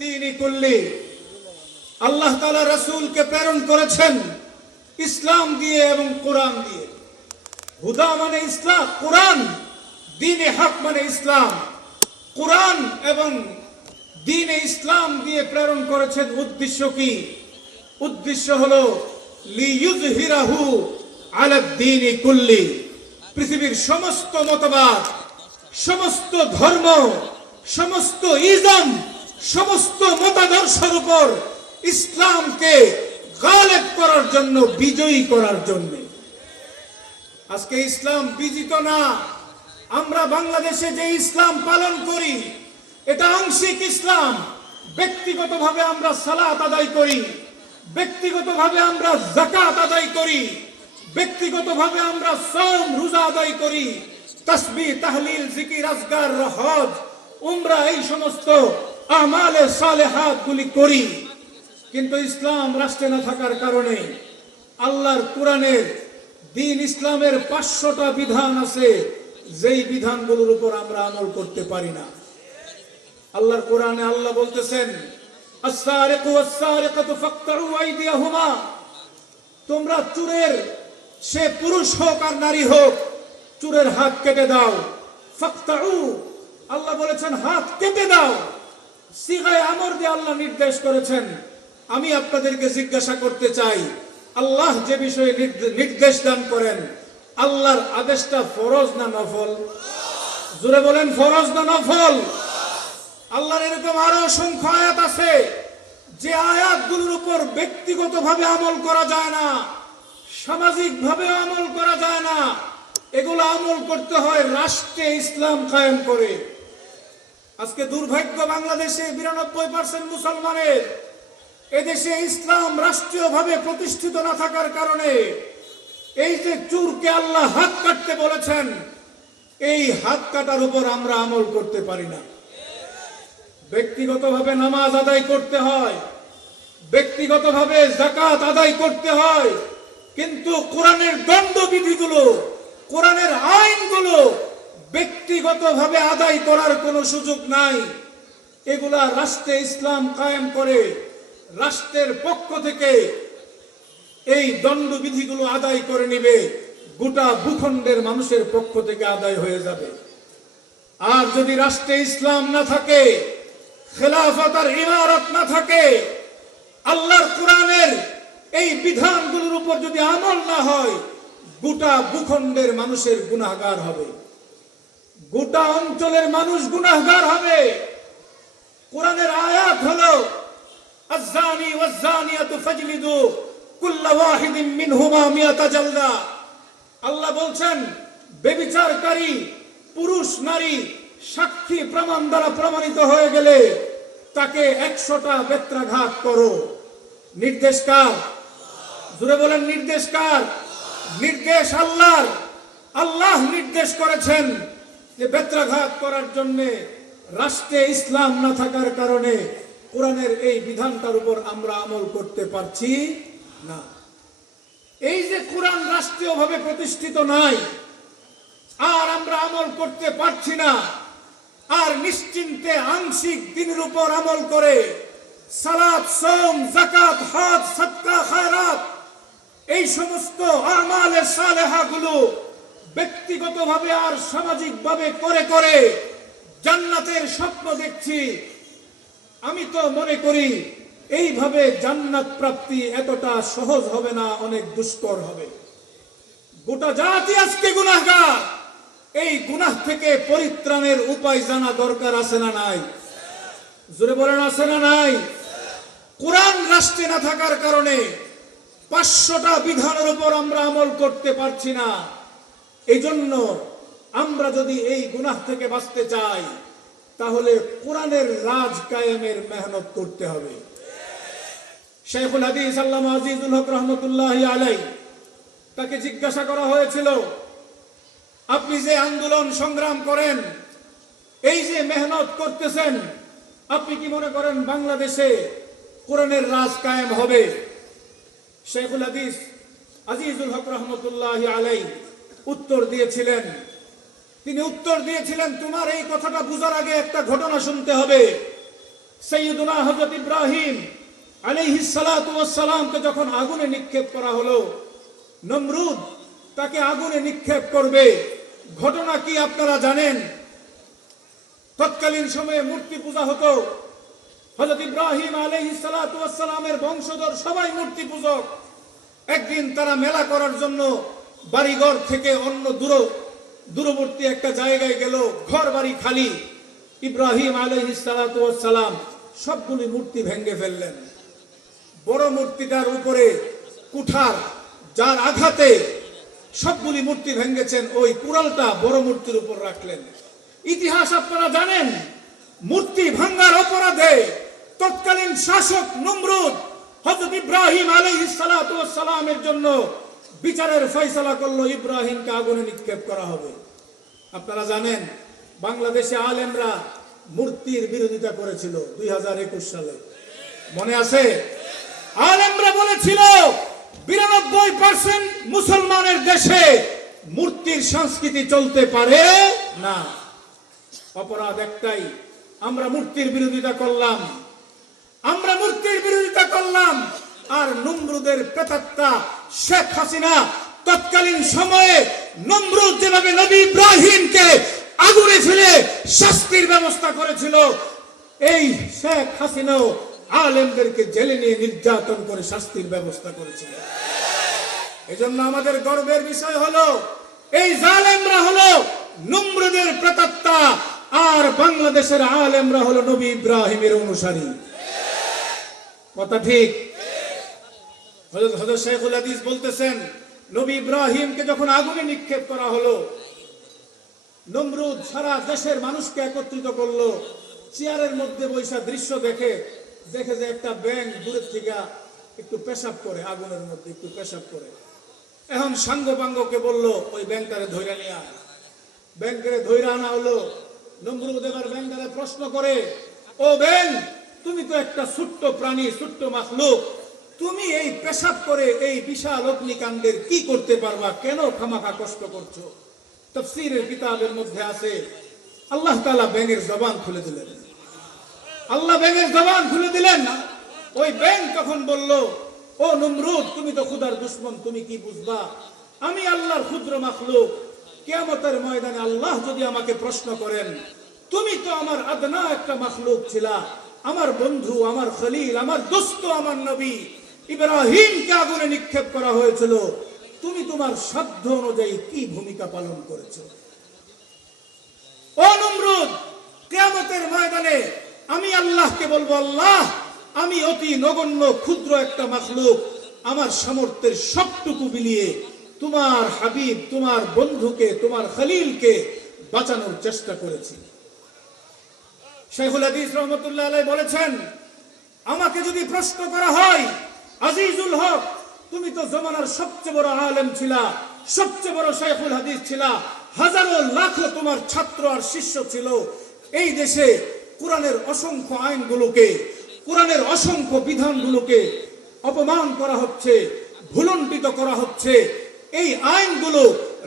আলাদ-দীনি কুল্লি। আল্লাহ তাআলা রাসূলকে প্রেরণ করেছেন ইসলাম দিয়ে এবং কোরআন দিয়ে। হুদা মানে ইসলাম, কোরআন, দ্বীনে হক মানে ইসলাম। কোরআন এবং দ্বীনে ইসলাম দিয়ে প্রেরণ করেছেন। উদ্দেশ্য কি? উদ্দেশ্য হলো লিইয়ুযহিরাহু আলাদ-দীনি কুল্লি। পৃথিবীর সমস্ত মতবাদ, সমস্ত ধর্ম, সমস্ত ইজম, সমস্ত মতাদর্শের উপর ইসলামকে গালেব করার জন্য, বিজয়ী করার জন্য। আজকে ইসলাম বিজিত না। আমরা বাংলাদেশে যে ইসলাম পালন করি এটা আংশিক ইসলাম। ব্যক্তিগতভাবে আমরা সালাত আদায় করি, ব্যক্তিগতভাবে আমরা যাকাত আদায় করি, ব্যক্তিগতভাবে আমরা সাওম রোজা আদায় করি, তাসবিহ তাহলিল জিকির আজকার হজ উমরা এই সমস্ত আমালে সালেহাত গুলি করি। কিন্তু ইসলাম রাষ্ট্রে না থাকার কারণে আল্লাহর কোরআনের, দ্বীন ইসলামের 500টা বিধান আছে, যেই বিধানগুলোর উপর আমরা আমল করতে পারি না। আল্লাহর কোরআনে আল্লাহ বলতেছেন আস-সারিকু ওয়াস-সারিকাতু ফাকতাউ আইদিয়াহুমা। তোমরা চোরের, সে পুরুষ হোক আর নারী হোক, চোরের হাত কেটে দাও। ফাকতাউ, আল্লাহ বলেছেন হাত কেটে দাও। সিগায়ে আমর দিয়ে আল্লাহ নির্দেশ করেছেন। আমি আপনাদেরকে জিজ্ঞাসা করতে চাই, আল্লাহ যে বিষয়ে নির্দেশ দান করেন, আল্লাহর আদেশটা ফরজ না নফল? জোরে বলেন, ফরজ না নফল? আল্লাহর এরকম আরো অসংখ্য আয়াত আছে যে আয়াতগুলোর উপর ব্যক্তিগতভাবে আমল করা যায় না, সামাজিকভাবে আমল করা যায় না। এগুলো আমল করতে হয় রাষ্ট্রে ইসলাম কায়েম করে। আজকে দুর্ভাগ্য, বাংলাদেশে 92% মুসলমানের, এদেশে ইসলাম রাষ্ট্রীয়ভাবে প্রতিষ্ঠিত না থাকার কারণে এই যে চোরকে আল্লাহ হাত কাটতে বলেছেন, এই হাত কাটার উপর আমরা আমল করতে পারি না। ব্যক্তিগতভাবে নামাজ আদায় করতে হয়, ব্যক্তিগতভাবে যাকাত আদায় করতে হয়, কিন্তু কোরআনের দণ্ডবিধিগুলো, কোরআনের আইনগুলো ব্যক্তিগতভাবে আদায় করার কোনো সুযোগ নাই। এগুলা রাষ্ট্রে ইসলাম কায়েম করে রাষ্ট্রের পক্ষ থেকে এই দণ্ডবিধিগুলো আদায় করে নিবে, গোটা ভূখণ্ডের মানুষের পক্ষ থেকে আদায় হয়ে যাবে। আর যদি রাষ্ট্রে ইসলাম না থাকে, খেলাফত আর ইমারত না থাকে, আল্লাহর কোরআনের এই বিধানগুলোর উপর যদি আমল না হয়, গোটা ভূখণ্ডের মানুষের গুনাহগার হবে, গোটা অঞ্চলের মানুষ গুনাহগার হবে। কোরআনের আয়াত হলো আয-যানি ওয়াজ-যানিয়াতু ফাজলিদু কুল্লা ওয়াহিদিন মিনহুমা মিয়াতা জালদা। আল্লাহ বলছেন, ব্যভিচারকারী পুরুষ নারী সাক্ষী প্রমাণ দ্বারা প্রমাণিত হয়ে গেলে তাকে 100টা বেত্রাঘাত করো। নির্দেশ কার? জোরে বলেন, নির্দেশ কার? নির্দেশ আল্লাহর। আল্লাহ নির্দেশ করেছেন যে বেত্রাঘাত করার জন্য। রাষ্ট্রে ইসলাম না থাকার কারণে কোরআনের এই বিধানটার উপর আমরা আমল করতে পারছি না। এই যে কোরআন রাষ্ট্রীয়ভাবে প্রতিষ্ঠিত নাই, আর আমরা আমল করতে পারছি না, আর নিশ্চিন্তে আংশিক দিনের উপর আমল করে সালাত, সাওম, যাকাত, হজ, সাদকা, খায়রাত এই সমস্ত আমালে সালেহাগুলো ব্যক্তিগতভাবে আর সামাজিকভাবে করে করে জান্নাতের স্বপ্ন দেখছি। আমি তো মনে করি এইভাবে জান্নাত প্রাপ্তি এতটা সহজ হবে না, অনেক দুষ্কর হবে। গোটা জাতি আজকে গুনাহগার। এই গুনাহ থেকে পরিত্রাণের উপায় জানা দরকার আছে না নাই? জোরে বলেন, আছে না নাই? কোরআন রাষ্ট্রে না থাকার কারণে 500টা বিধানের উপর আমরা আমল করতে পারছি না। এই জন্য আমরা যদি এই গুনাহ থেকে বাঁচতে চাই, তাহলে কোরআনের রাজ কায়েমের মেহনত করতে হবে। শাইখুল হাদিস আল্লামা আজিজুল হক রহমতুল্লাহি আলাইহি, তাকে জিজ্ঞাসা করা হয়েছিল, আপনি যে আন্দোলন সংগ্রাম করেন, এই যে মেহনত করতেছেন, আপনি কি মনে করেন বাংলাদেশে কোরআনের রাজ কায়েম হবে? শাইখুল হাদিস আজিজুল হক রহমতুল্লাহি আলাইহি উত্তর দিয়েছিলেন, তোমার এই কথাটা বুঝার আগে একটা ঘটনা শুনতে হবে। সাইয়্যিদুনা হযরত ইব্রাহিম আলাইহিস সালাতু ওয়াস সালামকে যখন আগুনে নিক্ষেপ করা হলো, নমরুদ তাকে আগুনে নিক্ষেপ করবে, ঘটনা কি আপনারা জানেন? তৎকালীন সময়ে মূর্তি পূজা হতো। হযরত ইব্রাহিম আলাইহিস সালাতু ওয়াস সালামের বংশধর সবাই মূর্তি পূজক। একদিন তারা মেলা করার জন্য বাড়িঘর থেকে অন্য দূরবর্তী একটা জায়গায় গেল, ঘর বাড়ি খালি। ইব্রাহিম আলাইহিস সালাতু ওয়াস সালাম সবগুলি মূর্তি ভেঙে ফেললেন। বড় মূর্তিটার উপরে কুঠার, যার আঘাতে সবগুলি মূর্তি ভেঙেছেন, ওই কুড়ালটা বড় মূর্তির উপর রাখলেন। ইতিহাস আপনারা জানেন, মূর্তি ভাঙার অপরাধে তৎকালীন শাসক নমরুদ হযরত ইব্রাহিম আলাইহিস সালাতু ওয়াস সালামের জন্য বিচারের ফয়সালা করলো, ইব্রাহিমকে আগুনে নিক্ষেপ করা হবে। আপনারা জানেন, বাংলাদেশে আলেমরা মূর্তির বিরোধিতা করেছিল 2021 সালে, মনে আছে? আলেমরা বলেছিল 92% মুসলমানের দেশে মূর্তির সংস্কৃতি চলতে পারে না। অপরাধ একটাই, আমরা মূর্তির বিরোধিতা করলাম, আর নমরুদের প্রেতাত্মা শেখ হাসিনা তৎকালীন সময়ে নমরুদ যেভাবে নবী ইব্রাহিমকে আগুনে ফেলে শাস্তির ব্যবস্থা করেছিল, এই শেখ হাসিনাও আলেমদেরকে জেলে নিয়ে নির্যাতন করে শাস্তির ব্যবস্থা করেছিল। এজন্য আমাদের গর্বের বিষয় হলো, এই জালেমরা হলো নমরুদের প্রেতাত্মা, আর বাংলাদেশের আলেমরা হলো নবী ইব্রাহিমের অনুসারী। কথা ঠিক? হযরত শাইখুল হাদিস বলতেছেন, নবী ইব্রাহিমকে যখন আগুনে নিক্ষেপ করা হলো, নমরুদ সারা দেশের মানুষকে একত্রিত করলো। চেয়ারের মধ্যে বৈশা দৃশ্য দেখে যে একটা ব্যাঙ দূরের থেকে একটু পেশাব করে, আগুনের মধ্যে একটু পেশাব করে। এখন সাঙ্গ পাঙ্গকে বললো, ওই ব্যাঙটারে ধইরা নিয়ে আয়। ব্যাঙটারে ধইরা আনা হলো। নমরুদ এবার ব্যাঙটারে প্রশ্ন করে, ও ব্যাঙ, তুমি তো একটা ছোট্ট প্রাণী, ছোট্ট মাখলুক, তুমি এই পেশাব করে এই বিশাল অগ্নিকাণ্ডের কি করতে পারবা? কেন খামাখা কষ্ট করছো? তাফসীরের কিতাবের মধ্যে আছে, আল্লাহ তাআলা ব্যাঙের জবান খুলে দিলেন। ওই ব্যাঙ তখন বলল, ও নমরুদ, তুমি তো খোদার দুশমন, তুমি কি বুঝবা? আমি আল্লাহর ক্ষুদ্র মাখলুক। কিয়ামতের ময়দানে আল্লাহ যদি আমাকে প্রশ্ন করেন, তুমি তো আমার আদনা একটা মাখলুক ছিলা, আমার বন্ধু, আমার খলিল, আমার দোস্ত, আমার নবী ইব্রাহিমকে আগুনে নিক্ষেপ করা হয়েছিল, তুমি তোমার সাধ্য অনুযায়ী কি ভূমিকা পালন করেছো? ও নমরুদ, কিয়ামতের ময়দানে আমি আল্লাহকে বলবো, আল্লাহ, আমি অতি নগণ্য ক্ষুদ্র একটা মাখলুক, আমার সামর্থ্যের সবটুকু বিলিয়ে তোমার হাবিব, তোমার বন্ধুকে, তোমার খলিলকে বাঁচানোর চেষ্টা করেছি। শাইখুল হাদিস রহমাতুল্লাহ আলাইহি বলেছেন, আমাকে যদি প্রশ্ন করা হয়, আজিজুল হক, তুমি তো জমানার সবচেয়ে বড় আলেম ছিলা, সবচেয়ে বড় শাইখুল হাদিস ছিলা, হাজারো লাখো তোমার ছাত্র আর শিষ্য ছিল, এই দেশে কোরআনের অসংখ্য আইনগুলোকে, কোরআনের অসংখ্য বিধানগুলোকে অপমান করা হচ্ছে, ভুলণ্ঠিত করা হচ্ছে, এই আইনগুলো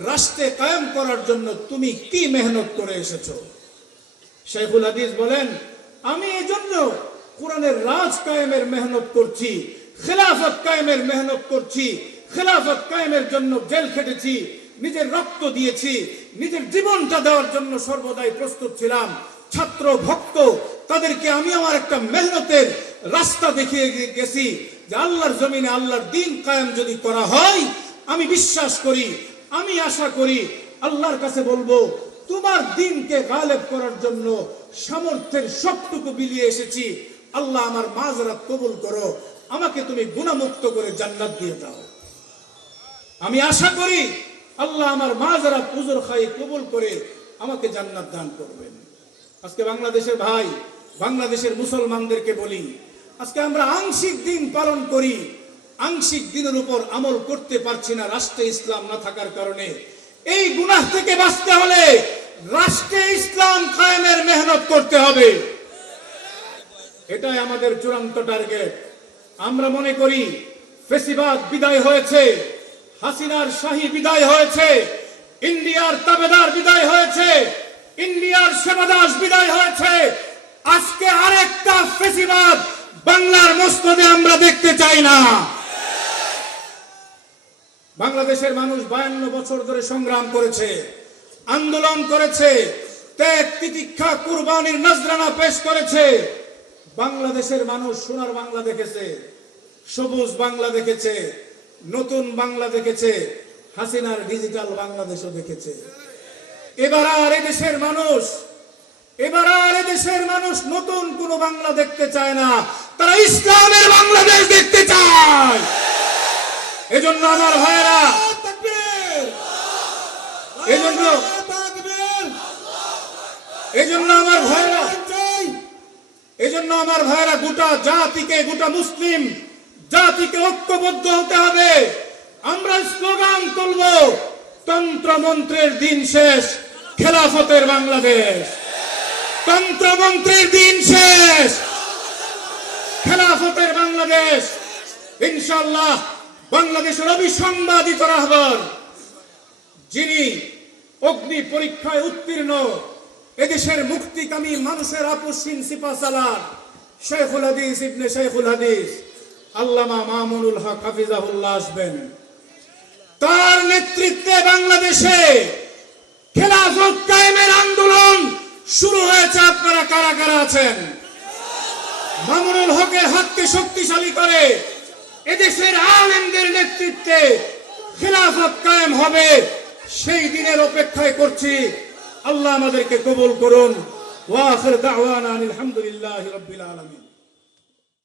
রাষ্ট্রে কায়েম করার জন্য তুমি কি মেহনত করে এসেছো? শাইখুল হাদিস বলেন, আমি এই জন্য কোরআনের রাজ কায়েমের মেহনত করছি, খেলাফত কায়েমের মেহনত করছি, খেলাফত কায়েমের জন্য জেল খেটেছি, নিজের রক্ত দিয়েছি, নিজের জীবনটা দেওয়ার জন্য সর্বদাই প্রস্তুত ছিলাম। ছাত্র ভক্ত তাদেরকে আমি আমার একটা মেহনতের রাস্তা দেখিয়ে গেছি, যে আল্লাহর জমিনে আল্লাহর দ্বীন কায়েম যদি করা হয়, আমি বিশ্বাস করি, আমি আশা করি, আল্লাহর কাছে বলবো, তোমার দ্বীনকে গালেব করার জন্য সামর্থ্যের সবটুকু বিলিয়ে এসেছি। আল্লাহ আমার মাযরাত কবুল করো, আমাকে তুমি গুনাহমুক্ত করে জান্নাত দিয়ে দাও। আমি আশা করি আল্লাহ আমার মাযরাত উযর খাই কবুল করে আমাকে জান্নাত দান করবেন। আজকে বাংলাদেশের ভাই, বাংলাদেশের মুসলমানদেরকে বলি, আজকে আমরা আংশিক দিন পালন করি, আংশিক দিনের উপর আমল করতে পারছি না রাষ্ট্রে ইসলাম না থাকার কারণে। এই গুনাহ থেকে বাঁচতে হলে রাষ্ট্রে ইসলাম কায়েমের মেহনত করতে হবে, এটাই আমাদের চূড়ান্ত টার্গেট। আমরা মনে করি ফেসিবাদ বিদায় হয়েছে, হাসিনার শাহী বিদায় হয়েছে, ইন্ডিয়ার তাবেদার বিদায় হয়েছে, ইন্ডিয়ার সেবাদাস বিদায় হয়েছে, আজকে আরেকটা ফেসিবাদ বাংলার মসনদে আমরা দেখতে চাই না। বাংলাদেশের মানুষ 52 বছর ধরে সংগ্রাম করেছে, আন্দোলন করেছে, ত্যাগ তিতিক্ষা কুরবানির নজরানা পেশ করেছে। বাংলাদেশের মানুষ সোনার বাংলা দেখেছে, সবুজ বাংলা দেখেছে, নতুন বাংলা দেখেছে, হাসিনার ডিজিটাল বাংলাদেশও দেখেছে। এবার আর এদেশের মানুষ নতুন কোন বাংলা দেখতে চায় না, তারা ইসলামের বাংলাদেশ দেখতে চায়। এজন্য আমার ভাইয়েরা, এজন্য আমার ভাইয়েরা গোটা জাতিকে, গোটা মুসলিম জাতিকে ঐক্যবদ্ধ হতে হবে। আমরা স্লোগান তুলব, তন্ত্রমন্ত্রের দিন শেষ, খেলাফতের বাংলাদেশ। তন্ত্রমন্ত্রের দিন শেষ, খেলাফতের বাংলাদেশ। ইনশাআল্লাহ বাংলাদেশের অবিসংবাদিত রাহবার, যিনি অগ্নি পরীক্ষায় উত্তীর্ণ, এদেশের মুক্তিকামী মানুষের আপসহীন সিপাহসালার শেখুল হাদিস ইবনে শেখুল হাদিস আল্লামা মামুনুল হক হাফিজাহুল্লাহ আসবেন। তার নেতৃত্বে বাংলাদেশে খেলাফত কায়েমের আন্দোলন শুরু হয়েছে। আপনারা কারা কারা আছেন? মামুনুল হকের হাতকে শক্তিশালী করে এদেশের আলেমদের নেতৃত্বে খেলাফত কায়েম হবে, সেই দিনের অপেক্ষায় করছি। আল্লাহ আমাদেরকে কবুল করুন। ওয়া আখির দাওয়ানা আলহামদুলিল্লাহি রাব্বিল আলামিন।